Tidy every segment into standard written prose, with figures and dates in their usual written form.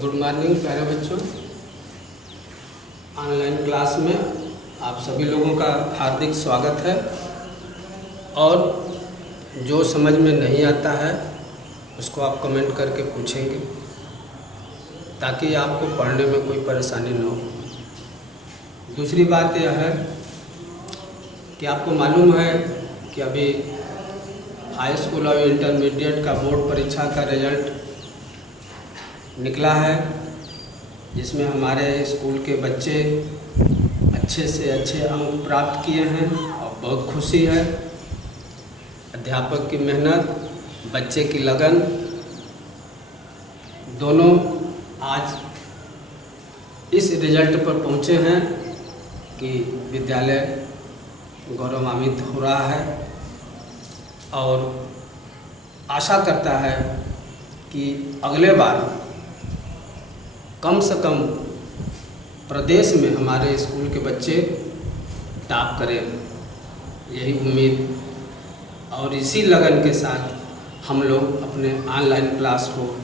Good morning प्यारे बच्चों। Online class में आप सभी लोगों का हार्दिक स्वागत है। और जो समझ में नहीं आता है उसको आप कमेंट करके पूछेंगे ताकि आपको पढ़ने में कोई परेशानी न हो। दूसरी बात यह है कि आपको मालूम है कि अभी हाई स्कूल और इंटरमीडिएट का बोर्ड परीक्षा का रिजल्ट निकला है, जिसमें हमारे स्कूल के बच्चे अच्छे से अच्छे अंक प्राप्त किए हैं और बहुत खुशी है। अध्यापक की मेहनत, बच्चे की लगन, दोनों आज इस रिजल्ट पर पहुँचे हैं कि विद्यालय गौरवान्वित हो रहा है और आशा करता है कि अगले बार कम से कम प्रदेश में हमारे स्कूल के बच्चे टॉप करें, यही उम्मीद और इसी लगन के साथ हम लोग अपने ऑनलाइन क्लास को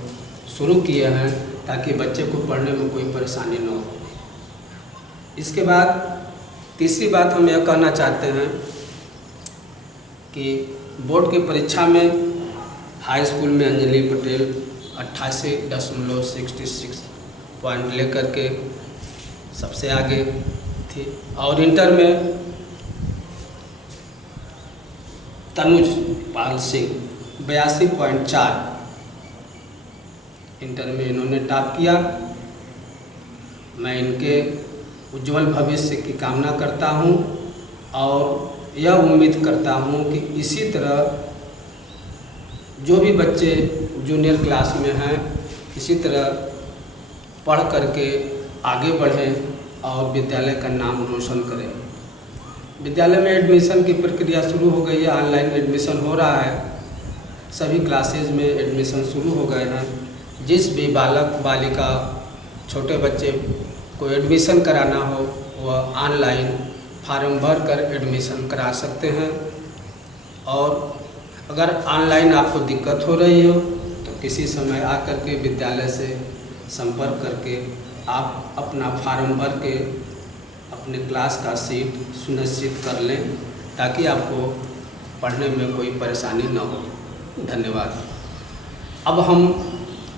शुरू किए हैं ताकि बच्चे को पढ़ने में कोई परेशानी न हो। इसके बाद तीसरी बात हम यह कहना चाहते हैं कि बोर्ड की परीक्षा में हाई स्कूल में अंजलि पटेल 88.66 पॉइंट लेकर के सबसे आगे थी और इंटर में तनुज पाल सिंह 82.4 इंटर में इन्होंने टॉप किया। मैं इनके उज्जवल भविष्य की कामना करता हूं और यह उम्मीद करता हूं कि इसी तरह जो भी बच्चे जूनियर क्लास में हैं इसी तरह पढ़ करके आगे बढ़ें और विद्यालय का नाम रोशन करें। विद्यालय में एडमिशन की प्रक्रिया शुरू हो गई है, ऑनलाइन एडमिशन हो रहा है, सभी क्लासेज में एडमिशन शुरू हो गए हैं। जिस भी बालक बालिका छोटे बच्चे को एडमिशन कराना हो वह ऑनलाइन फार्म भर कर एडमिशन करा सकते हैं। और अगर ऑनलाइन आपको दिक्कत हो रही हो तो किसी समय आकर के विद्यालय से संपर्क करके आप अपना फार्म भर के अपने क्लास का सीट सुनिश्चित कर लें ताकि आपको पढ़ने में कोई परेशानी न हो। धन्यवाद। अब हम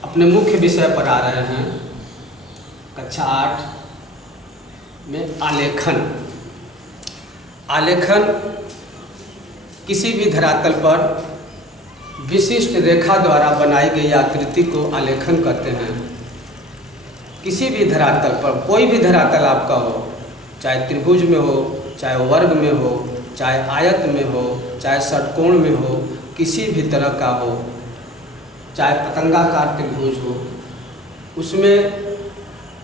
अपने मुख्य विषय पर आ रहे हैं, कक्षा 8 में आलेखन। आलेखन किसी भी धरातल पर विशिष्ट रेखा द्वारा बनाई गई आकृति को आलेखन कहते हैं। किसी भी धरातल पर, कोई भी धरातल आपका हो, चाहे त्रिभुज में हो, चाहे वर्ग में हो, चाहे आयत में हो, चाहे षटकोण में हो, किसी भी तरह का हो, चाहे पतंगाकार त्रिभुज हो, उसमें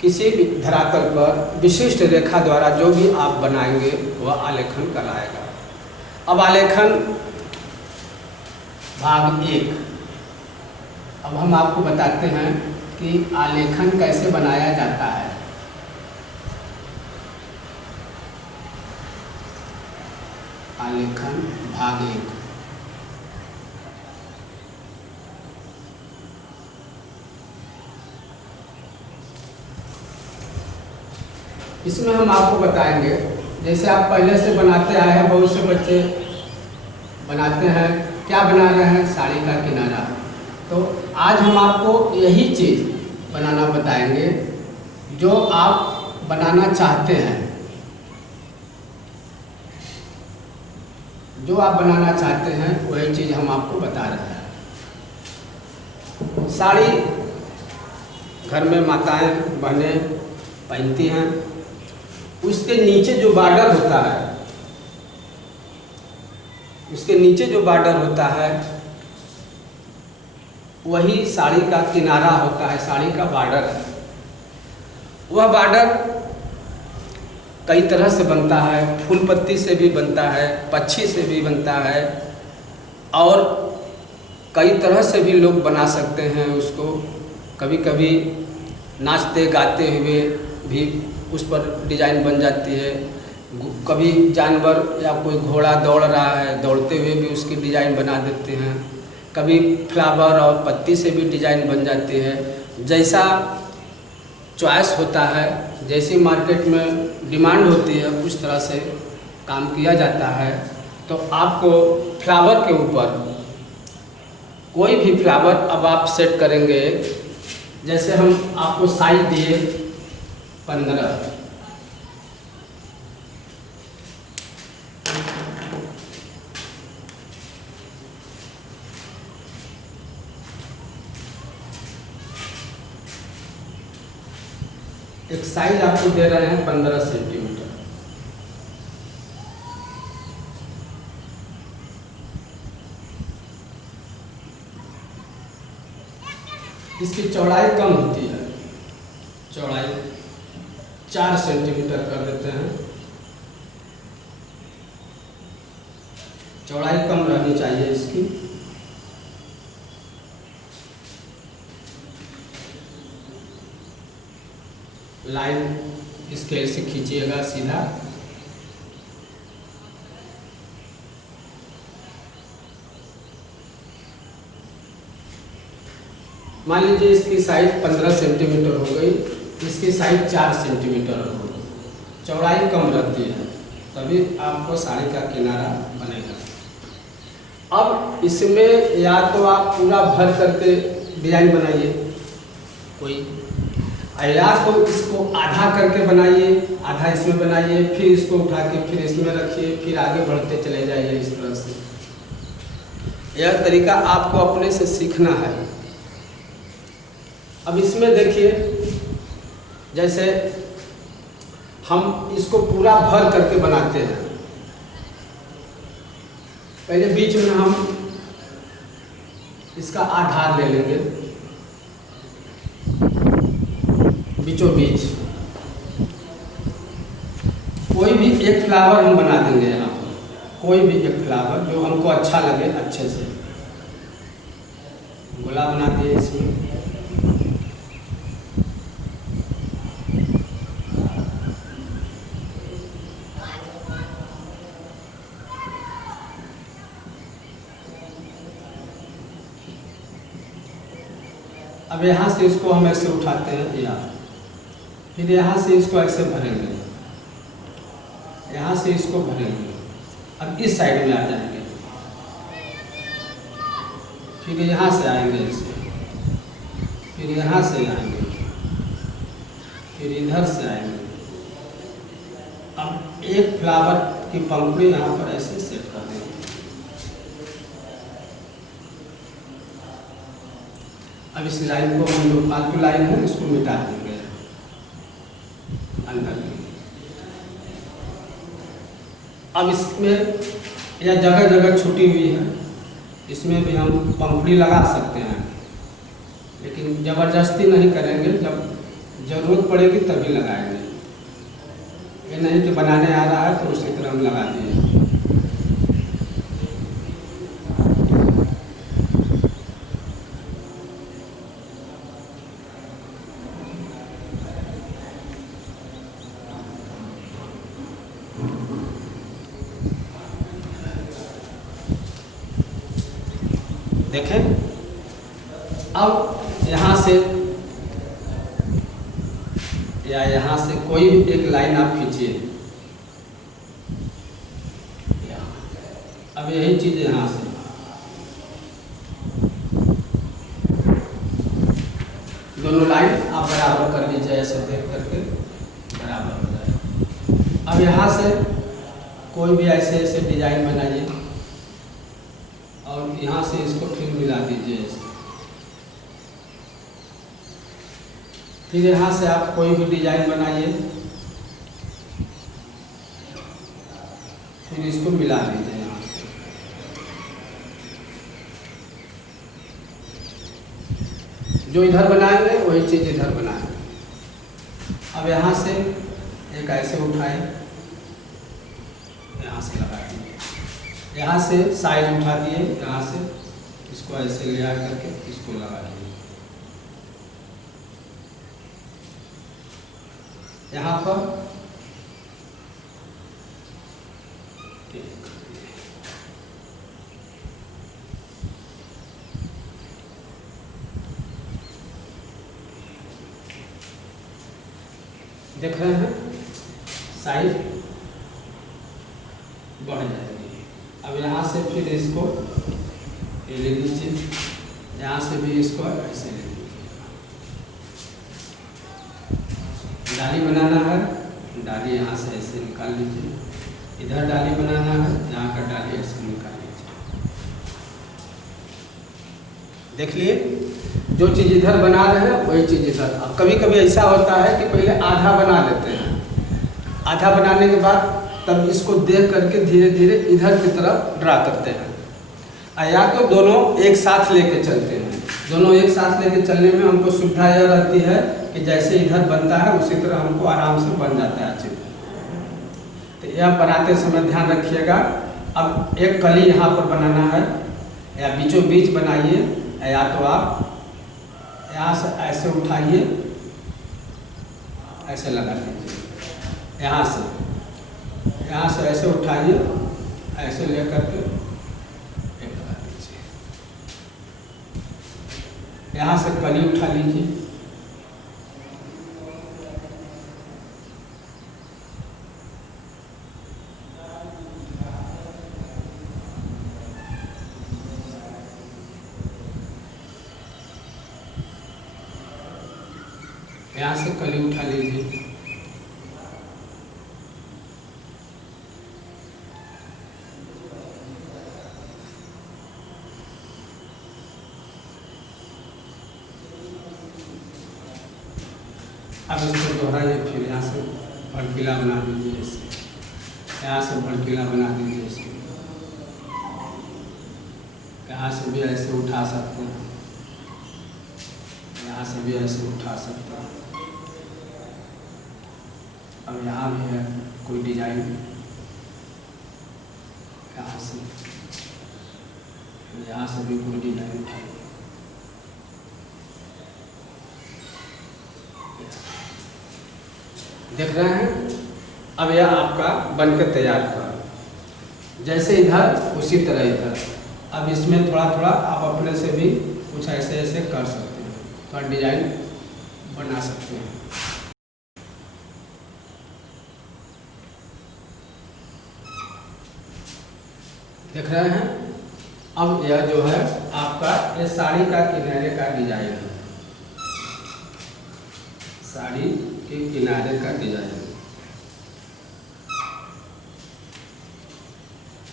किसी भी धरातल पर विशिष्ट रेखा द्वारा जो भी आप बनाएंगे वह आलेखन कहलाएगा। अब आलेखन भाग 1। अब हम आपको बताते हैं कि आलेखन कैसे बनाया जाता है। आलेखन भाग 1। इसमें हम आपको बताएंगे, जैसे आप पहले से बनाते आए हैं, बहुत से बच्चे बनाते हैं, क्या बना रहे हैं, साड़ी का किनारा। तो आज हम आपको यही चीज़ बनाना बताएंगे जो आप बनाना चाहते हैं। जो आप बनाना चाहते हैं वही चीज़ हम आपको बता रहे हैं। साड़ी घर में माताएं बहनें पहनती हैं, उसके नीचे जो बॉर्डर होता है, उसके नीचे जो बॉर्डर होता है वही साड़ी का किनारा होता है, साड़ी का बॉर्डर है। वह बॉर्डर कई तरह से बनता है, फूल पत्ती से भी बनता है, पक्षी से भी बनता है और कई तरह से भी लोग बना सकते हैं उसको। कभी कभी नाचते गाते हुए भी उस पर डिजाइन बन जाती है। कभी जानवर या कोई घोड़ा दौड़ रहा है, दौड़ते हुए भी उसकी डिजाइन बना देते हैं। कभी फ्लावर और पत्ती से भी डिजाइन बन जाती है। जैसा चॉइस होता है, जैसी मार्केट में डिमांड होती है उस तरह से काम किया जाता है। तो आपको फ्लावर के ऊपर कोई भी फ्लावर अब आप सेट करेंगे, जैसे हम आपको साइज दिए 15, एक साइज आपको दे रहे हैं 15 सेंटीमीटर। इसकी चौड़ाई कम होती है, चौड़ाई 4 सेंटीमीटर कर देते हैं। चौड़ाई कम रहनी चाहिए इसकी। लाइन स्केल से खींचिएगा सीधा। मान लीजिए इसकी साइज 15 सेंटीमीटर हो गई, इसकी साइज 4 सेंटीमीटर हो गई, चौड़ाई कम रहती है, तभी आपको साड़ी का किनारा बनेगा। अब इसमें या तो आप पूरा भर करके डिजाइन बनाइए कोई, या तो इसको आधा करके बनाइए, आधा इसमें बनाइए, फिर इसको उठा के फिर इसमें रखिए, फिर आगे बढ़ते चले जाइए इस तरह से। यह तरीका आपको अपने से सीखना है। अब इसमें देखिए, जैसे हम इसको पूरा भर करके बनाते हैं, पहले बीच में हम इसका आधार ले लेंगे, बीचों बीच कोई भी एक फ्लावर हम बना देंगे। यहाँ पर कोई भी एक फ्लावर जो हमको अच्छा लगे, अच्छे से गोला बना दिए इसमें। अब यहाँ से इसको हम ऐसे उठाते हैं, या फिर यहाँ से इसको ऐसे भरेंगे, यहाँ से इसको भरेंगे। अब इस साइड में आ जाएंगे, फिर यहाँ से आएंगे इसे, फिर यहाँ से आएंगे, फिर इधर से आएंगे। अब एक फ्लावर की पंखुड़ी यहाँ पर ऐसे सेट कर देंगे। अब इस लाइन को हम जो फालतू लाइन है इसको मिटा देंगे अंदर में। अब इसमें यह जगह जगह छुटी हुई है, इसमें भी हम पंखुड़ी लगा सकते हैं, लेकिन ज़बरदस्ती नहीं करेंगे, जब ज़रूरत पड़ेगी तभी लगाएंगे। ये नहीं कि बनाने आ रहा है तो उसी तरह हम लगा दिए। देखें, अब यहाँ से या यहाँ से कोई भी एक लाइन आप खींचिए। अब यही चीज़ यहाँ से दोनों लाइन आप बराबर कर लीजिए, ऐसे देख करके बराबर हो जाए। अब यहाँ से कोई भी ऐसे ऐसे डिजाइन बनाइए और यहाँ से इसको फिर मिला दीजिए। फिर यहाँ से आप कोई भी डिजाइन बनाइए, फिर इसको मिला दीजिए यहाँ से। जो इधर बनाएंगे वही चीज़ इधर बनाएंगे। अब यहाँ से एक ऐसे उठाए, यहाँ से लगा दिए, यहाँ से साइज उठा दिए, यहाँ से इसको ऐसे ले आ करके इसको लगा दिए। यहाँ पर देख रहे हैं साइज बढ़ जाएगी। अब यहाँ से फिर इसको ये ले लीजिए, यहाँ से भी इसको ऐसे ले लीजिए। डाली बनाना है, डाली यहाँ से ऐसे निकाल लीजिए। इधर डाली बनाना है, यहाँ का डाली ऐसे निकाल लीजिए। देख लिए, जो चीज़ इधर बना रहे हैं वही चीज़ इधर। अब कभी कभी ऐसा होता है कि पहले आधा बना लेते हैं, आधा बनाने के बाद तब इसको देख करके धीरे धीरे इधर की तरफ ड्रा करते हैं। या तो दोनों एक साथ लेके चलते हैं। दोनों एक साथ लेके चलने में हमको सुविधा यह रहती है कि जैसे इधर बनता है उसी तरह हमको आराम से बन जाता है अच्छी तरह। तो यह बनाते समय ध्यान रखिएगा। अब एक कली यहाँ पर बनाना है, या बीचों बीच बनाइए, या तो आप यहाँ से ऐसे उठाइए, ऐसे लगा लीजिए। यहाँ से ऐसे उठाइए, ऐसे लेकर के एक लगा लीजिए। यहाँ से कली उठा लीजिए, यहाँ से कली उठा लीजिए। अब इसको दोहराइए, फिर यहाँ से भड़कीला बना दीजिए इसे, यहाँ से भड़कीला बना दीजिए इसे। यहाँ से भी ऐसे उठा सकते हैं, यहाँ से भी ऐसे उठा सकते हैं। अब यहाँ भी है कोई डिजाइन, यहाँ से भी कोई डिजाइन उठाइए। देख रहे हैं, अब यह आपका बनकर तैयार हुआ। जैसे इधर उसी तरह इधर। अब इसमें थोड़ा थोड़ा आप अपने से भी कुछ ऐसे ऐसे कर सकते हैं, थोड़ा डिजाइन बना सकते हैं। देख रहे हैं, अब यह जो है आपका ये साड़ी का किनारे का डिजाइन है, साड़ी के किनारे का डिजाइन।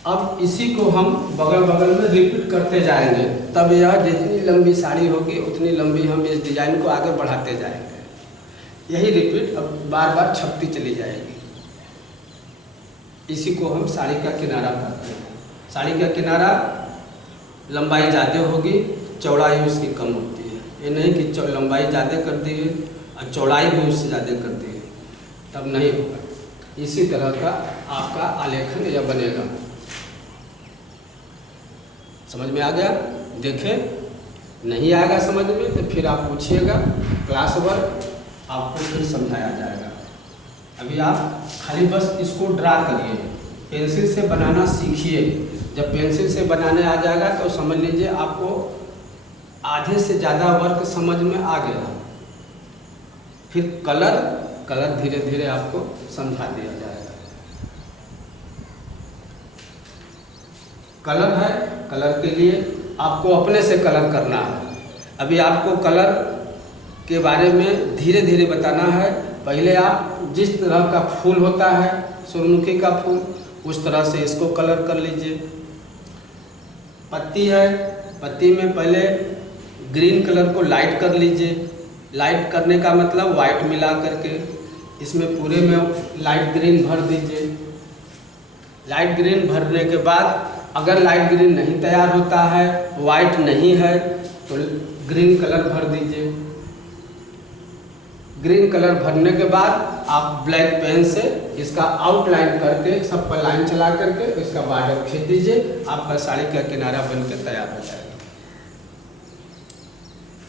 अब इसी को हम बगल बगल में रिपीट करते जाएंगे, तब यह जितनी लंबी साड़ी होगी उतनी लंबी हम इस डिजाइन को आगे बढ़ाते जाएंगे। यही रिपीट अब बार बार छपती चली जाएगी। इसी को हम साड़ी का किनारा कहते हैं। साड़ी का किनारा लंबाई ज़्यादा होगी, चौड़ाई उसकी कम होती है। ये नहीं कि लंबाई ज़्यादा कर दी है और चौड़ाई भी उससे ज़्यादा कर दी है, तब नहीं होगा। इसी तरह का आपका आलेखन यह बनेगा। समझ में आ गया? देखें, नहीं आएगा समझ में तो फिर आप पूछिएगा, क्लास वर्क आपको फिर समझाया जाएगा। अभी आप खाली बस इसको ड्रा करिए, पेंसिल से बनाना सीखिए। जब पेंसिल से बनाने आ जाएगा तो समझ लीजिए आपको आधे से ज़्यादा वर्क समझ में आ गया। फिर कलर धीरे धीरे आपको समझा दिया जाएगा। कलर है, कलर के लिए आपको अपने से कलर करना है। अभी आपको कलर के बारे में धीरे धीरे बताना है। पहले आप जिस तरह का फूल होता है, सूरजमुखी का फूल, उस तरह से इसको कलर कर लीजिए। पत्ती है, पत्ती में पहले ग्रीन कलर को लाइट कर लीजिए। लाइट करने का मतलब वाइट मिला करके इसमें पूरे में लाइट ग्रीन भर दीजिए। लाइट ग्रीन भरने के बाद अगर लाइट ग्रीन नहीं तैयार होता है, वाइट नहीं है, तो ग्रीन कलर भर दीजिए। ग्रीन कलर भरने के बाद आप ब्लैक पेन से इसका आउटलाइन करके सब पर लाइन चला करके इसका बॉर्डर खींच दीजिए। आपका साड़ी का किनारा बनकर तैयार हो जाएगा।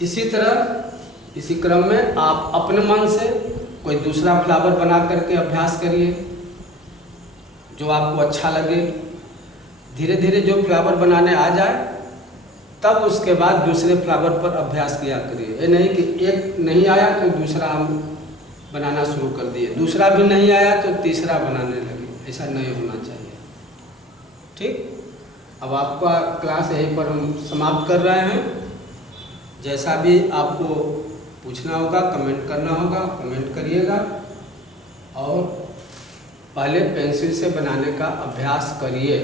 इसी तरह इसी क्रम में आप अपने मन से कोई दूसरा फ्लावर बना करके अभ्यास करिए, जो आपको अच्छा लगे। धीरे धीरे जो फ्लावर बनाने आ जाए तब उसके बाद दूसरे फ्लावर पर अभ्यास किया करिए। ये नहीं कि एक नहीं आया तो दूसरा हम बनाना शुरू कर दिए, दूसरा भी नहीं आया तो तीसरा बनाने लगे। ऐसा नहीं होना चाहिए। ठीक, अब आपका क्लास यहीं पर हम समाप्त कर रहे हैं। जैसा भी आपको पूछना होगा, कमेंट करना होगा, कमेंट करिएगा। और पहले पेंसिल से बनाने का अभ्यास करिए।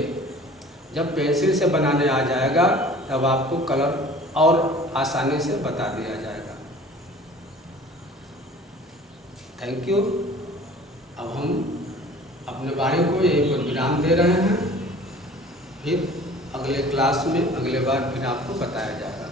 जब पेंसिल से बनाने आ जाएगा तब आपको कलर और आसानी से बता दिया जाएगा। Thank you. अब हम अपने बारे को यहीं पर विराम दे रहे हैं। फिर अगले क्लास में अगले बार फिर आपको बताया जाएगा।